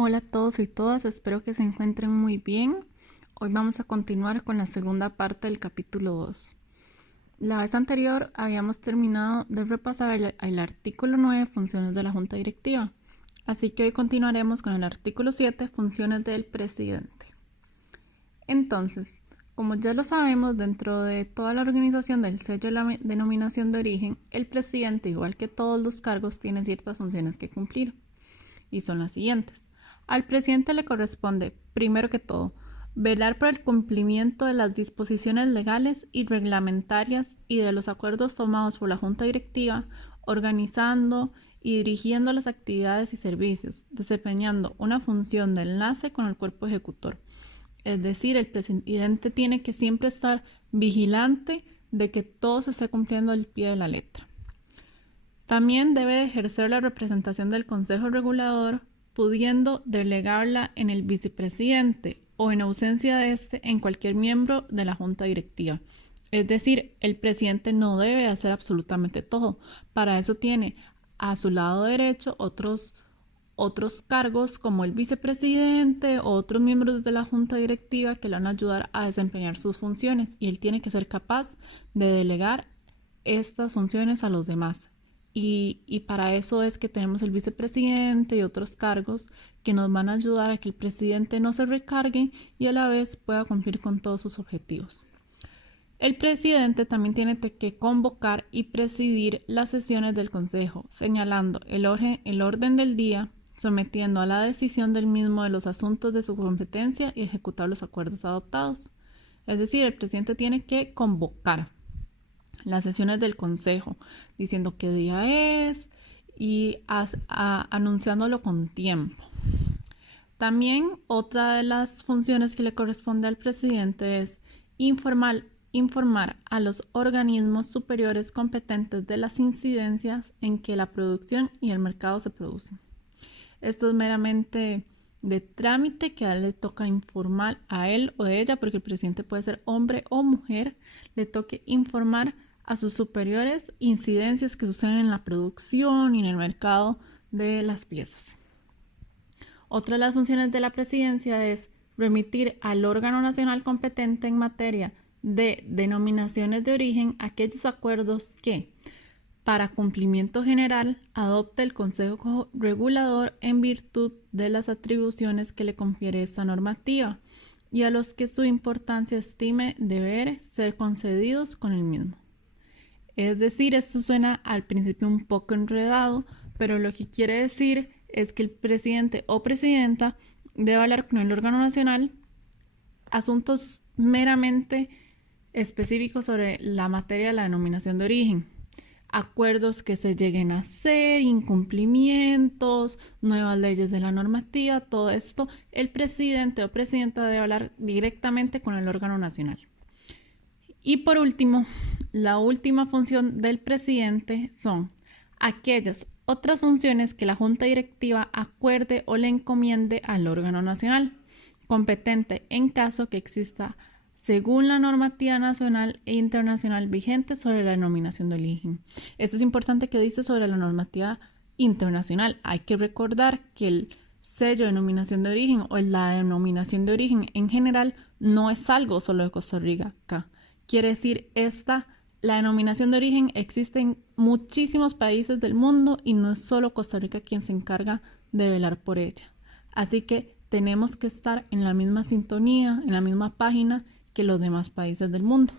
Hola a todos y todas, espero que se encuentren muy bien. Hoy vamos a continuar con la segunda parte del capítulo 2. La vez anterior habíamos terminado de repasar el artículo 9, funciones de la Junta Directiva. Así que hoy continuaremos con el artículo 7, funciones del presidente. Entonces, como ya lo sabemos, dentro de toda la organización del sello de la denominación de origen, el presidente, igual que todos los cargos, tiene ciertas funciones que cumplir. Y son las siguientes. Al presidente le corresponde, primero que todo, velar por el cumplimiento de las disposiciones legales y reglamentarias y de los acuerdos tomados por la Junta Directiva, organizando y dirigiendo las actividades y servicios, desempeñando una función de enlace con el cuerpo ejecutor. Es decir, el presidente tiene que siempre estar vigilante de que todo se esté cumpliendo al pie de la letra. También debe ejercer la representación del Consejo Regulador, pudiendo delegarla en el vicepresidente o, en ausencia de este, en cualquier miembro de la Junta Directiva. Es decir, el presidente no debe hacer absolutamente todo. Para eso tiene a su lado derecho otros cargos como el vicepresidente o otros miembros de la Junta Directiva que le van a ayudar a desempeñar sus funciones, y él tiene que ser capaz de delegar estas funciones a los demás. Y para eso es que tenemos el vicepresidente y otros cargos que nos van a ayudar a que el presidente no se recargue y a la vez pueda cumplir con todos sus objetivos. El presidente también tiene que convocar y presidir las sesiones del Consejo, señalando el orden del día, sometiendo a la decisión del mismo de los asuntos de su competencia y ejecutar los acuerdos adoptados. Es decir, el presidente tiene que convocar las sesiones del Consejo, diciendo qué día es y anunciándolo con tiempo. También otra de las funciones que le corresponde al presidente es informar a los organismos superiores competentes de las incidencias en que la producción y el mercado se producen. Esto es meramente de trámite que a él le toca informar a él o de ella, porque el presidente puede ser hombre o mujer, le toque informar a sus superiores incidencias que suceden en la producción y en el mercado de las piezas. Otra de las funciones de la presidencia es remitir al órgano nacional competente en materia de denominaciones de origen aquellos acuerdos que, para cumplimiento general, adopte el Consejo Regulador en virtud de las atribuciones que le confiere esta normativa y a los que su importancia estime deber ser concedidos con el mismo. Es decir, esto suena al principio un poco enredado, pero lo que quiere decir es que el presidente o presidenta debe hablar con el órgano nacional asuntos meramente específicos sobre la materia de la denominación de origen, acuerdos que se lleguen a hacer, incumplimientos, nuevas leyes de la normativa, todo esto, el presidente o presidenta debe hablar directamente con el órgano nacional. Y por último, la última función del presidente son aquellas otras funciones que la Junta Directiva acuerde o le encomiende al órgano nacional competente en caso que exista según la normativa nacional e internacional vigente sobre la denominación de origen. Esto es importante que dice sobre la normativa internacional. Hay que recordar que el sello de denominación de origen o la denominación de origen en general no es algo solo de Costa Rica. Quiere decir, la denominación de origen existe en muchísimos países del mundo y no es solo Costa Rica quien se encarga de velar por ella. Así que tenemos que estar en la misma sintonía, en la misma página que los demás países del mundo.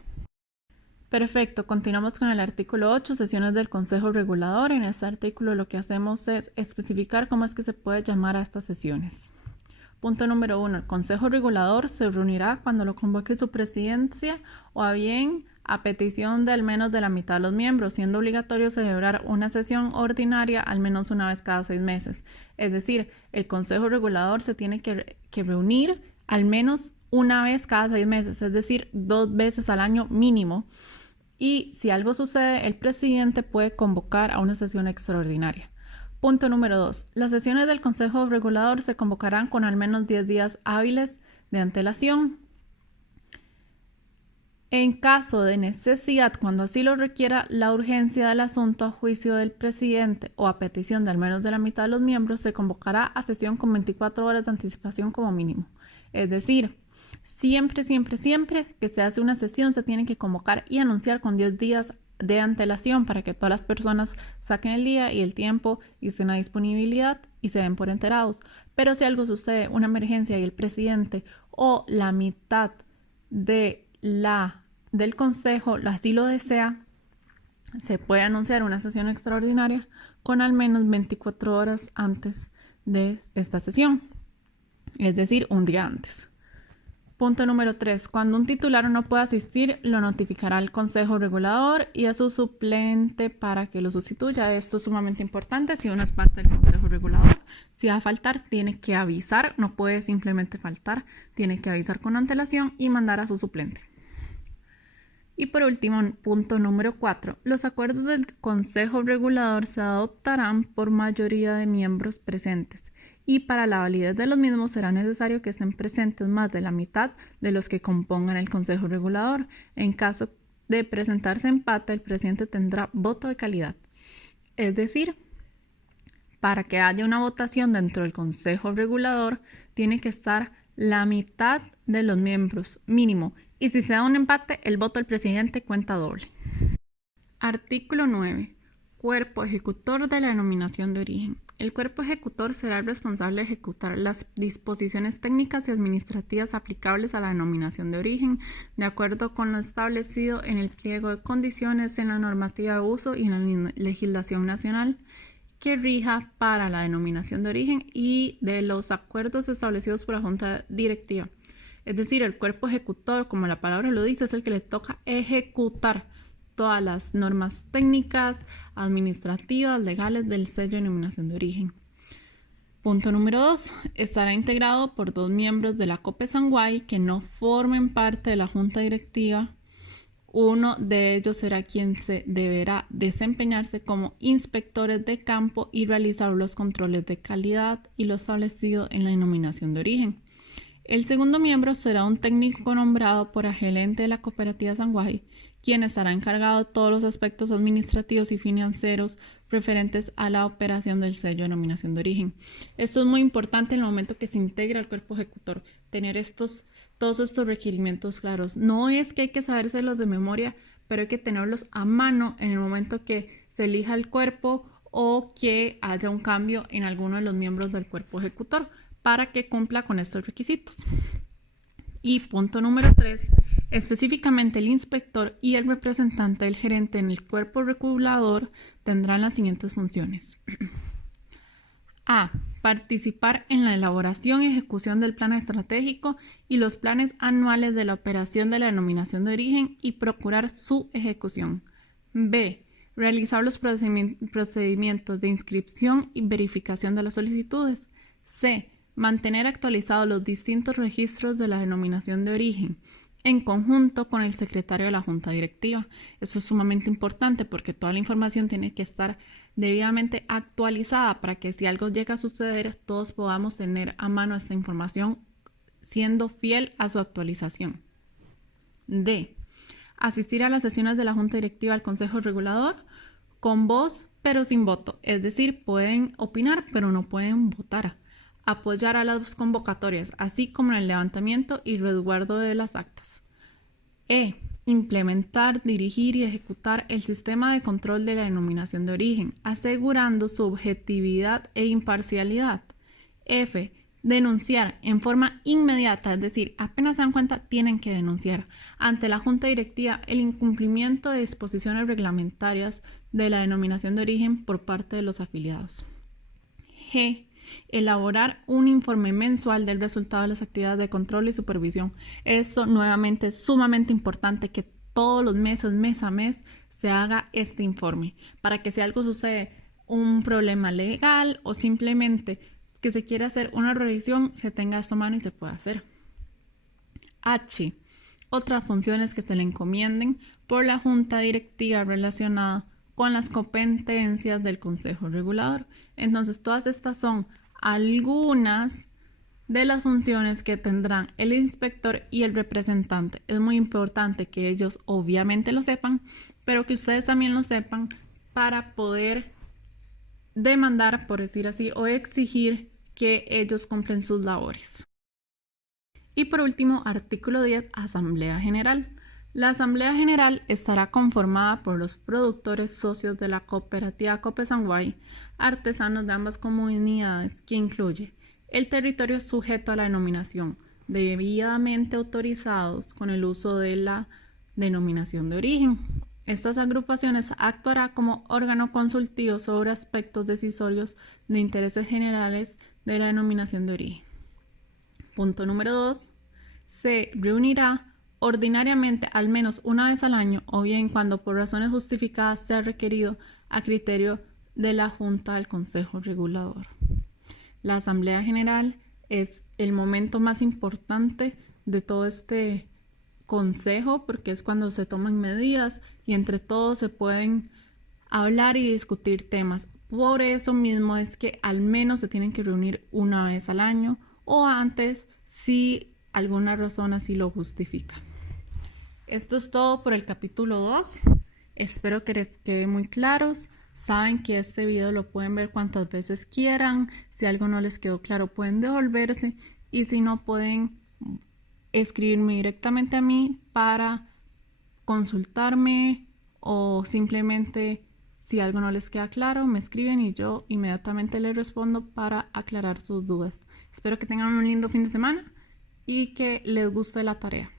Perfecto, continuamos con el artículo 8, sesiones del Consejo Regulador. En este artículo lo que hacemos es especificar cómo es que se puede llamar a estas sesiones. Punto número 1. El Consejo Regulador se reunirá cuando lo convoque su presidencia o a bien a petición de al menos de la mitad de los miembros, siendo obligatorio celebrar una sesión ordinaria al menos una vez cada 6 meses. Es decir, el Consejo Regulador se tiene que reunir al menos una vez cada 6 meses, es decir, 2 veces al año mínimo. Y si algo sucede, el presidente puede convocar a una sesión extraordinaria. Punto número 2. Las sesiones del Consejo Regulador se convocarán con al menos 10 días hábiles de antelación. En caso de necesidad, cuando así lo requiera la urgencia del asunto a juicio del presidente o a petición de al menos de la mitad de los miembros, se convocará a sesión con 24 horas de anticipación como mínimo. Es decir, siempre que se hace una sesión se tiene que convocar y anunciar con 10 días de antelación para que todas las personas saquen el día y el tiempo y estén a disponibilidad y se den por enterados. Pero si algo sucede, una emergencia y el presidente o la mitad del consejo así lo desea, se puede anunciar una sesión extraordinaria con al menos 24 horas antes de esta sesión, es decir, un día antes. Punto número 3. Cuando un titular no pueda asistir, lo notificará al Consejo Regulador y a su suplente para que lo sustituya. Esto es sumamente importante si uno es parte del Consejo Regulador. Si va a faltar, tiene que avisar, no puede simplemente faltar, tiene que avisar con antelación y mandar a su suplente. Y por último, punto número 4. Los acuerdos del Consejo Regulador se adoptarán por mayoría de miembros presentes. Y para la validez de los mismos será necesario que estén presentes más de la mitad de los que compongan el Consejo Regulador. En caso de presentarse empate, el presidente tendrá voto de calidad. Es decir, para que haya una votación dentro del Consejo Regulador, tiene que estar la mitad de los miembros mínimo. Y si se da un empate, el voto del presidente cuenta doble. Artículo 9. Cuerpo ejecutor de la denominación de origen. El cuerpo ejecutor será el responsable de ejecutar las disposiciones técnicas y administrativas aplicables a la denominación de origen, de acuerdo con lo establecido en el pliego de condiciones, en la normativa de uso y en la legislación nacional que rija para la denominación de origen y de los acuerdos establecidos por la Junta Directiva. Es decir, el cuerpo ejecutor, como la palabra lo dice, es el que le toca ejecutar todas las normas técnicas, administrativas, legales del sello de denominación de origen. Punto número 2. Estará integrado por 2 miembros de la COPESANGUAI que no formen parte de la Junta Directiva. Uno de ellos será quien se deberá desempeñarse como inspectores de campo y realizar los controles de calidad y lo establecido en la denominación de origen. El segundo miembro será un técnico nombrado por el gerente de la cooperativa Sanguay, quien estará encargado de todos los aspectos administrativos y financieros referentes a la operación del sello de denominación de origen. Esto es muy importante en el momento que se integra el cuerpo ejecutor, tener todos estos requerimientos claros. No es que hay que sabérselos de memoria, pero hay que tenerlos a mano en el momento que se elija el cuerpo o que haya un cambio en alguno de los miembros del cuerpo ejecutor, para que cumpla con estos requisitos. Y punto número 3. Específicamente el inspector y el representante del gerente en el cuerpo regulador tendrán las siguientes funciones. A. Participar en la elaboración y ejecución del plan estratégico y los planes anuales de la operación de la denominación de origen y procurar su ejecución. B. Realizar los procedimientos de inscripción y verificación de las solicitudes. C. Mantener actualizados los distintos registros de la denominación de origen en conjunto con el secretario de la Junta Directiva. Esto es sumamente importante porque toda la información tiene que estar debidamente actualizada para que si algo llega a suceder, todos podamos tener a mano esta información siendo fiel a su actualización. D. Asistir a las sesiones de la Junta Directiva del Consejo Regulador con voz pero sin voto, es decir, pueden opinar pero no pueden votar. Apoyar a las convocatorias, así como en el levantamiento y resguardo de las actas. E. Implementar, dirigir y ejecutar el sistema de control de la denominación de origen, asegurando su objetividad e imparcialidad. F. Denunciar en forma inmediata, es decir, apenas se dan cuenta, tienen que denunciar ante la Junta Directiva el incumplimiento de disposiciones reglamentarias de la denominación de origen por parte de los afiliados. G. Elaborar un informe mensual del resultado de las actividades de control y supervisión. Esto nuevamente es sumamente importante que todos los meses, mes a mes, se haga este informe para que si algo sucede, un problema legal o simplemente que se quiera hacer una revisión, se tenga esto a mano y se pueda hacer. H. Otras funciones que se le encomienden por la Junta Directiva relacionada con las competencias del Consejo Regulador. Entonces, todas estas son algunas de las funciones que tendrán el inspector y el representante. Es muy importante que ellos obviamente lo sepan, pero que ustedes también lo sepan para poder demandar, por decir así, o exigir que ellos cumplen sus labores. Y por último, artículo 10, Asamblea General. La Asamblea General estará conformada por los productores socios de la cooperativa Copesanguay, artesanos de ambas comunidades, que incluye el territorio sujeto a la denominación, debidamente autorizados con el uso de la denominación de origen. Estas agrupaciones actuarán como órgano consultivo sobre aspectos decisorios de intereses generales de la denominación de origen. Punto número 2. Se reunirá ordinariamente al menos una vez al año o bien cuando por razones justificadas sea requerido a criterio de la Junta del Consejo Regulador. La Asamblea General es el momento más importante de todo este consejo porque es cuando se toman medidas y entre todos se pueden hablar y discutir temas. Por eso mismo es que al menos se tienen que reunir una vez al año o antes si alguna razón así lo justifica. Esto es todo por el capítulo 2. Espero que les quede muy claros. Saben que este video lo pueden ver cuantas veces quieran. Si algo no les quedó claro pueden devolverse y si no pueden escribirme directamente a mí para consultarme o simplemente si algo no les queda claro me escriben y yo inmediatamente les respondo para aclarar sus dudas. Espero que tengan un lindo fin de semana y que les guste la tarea.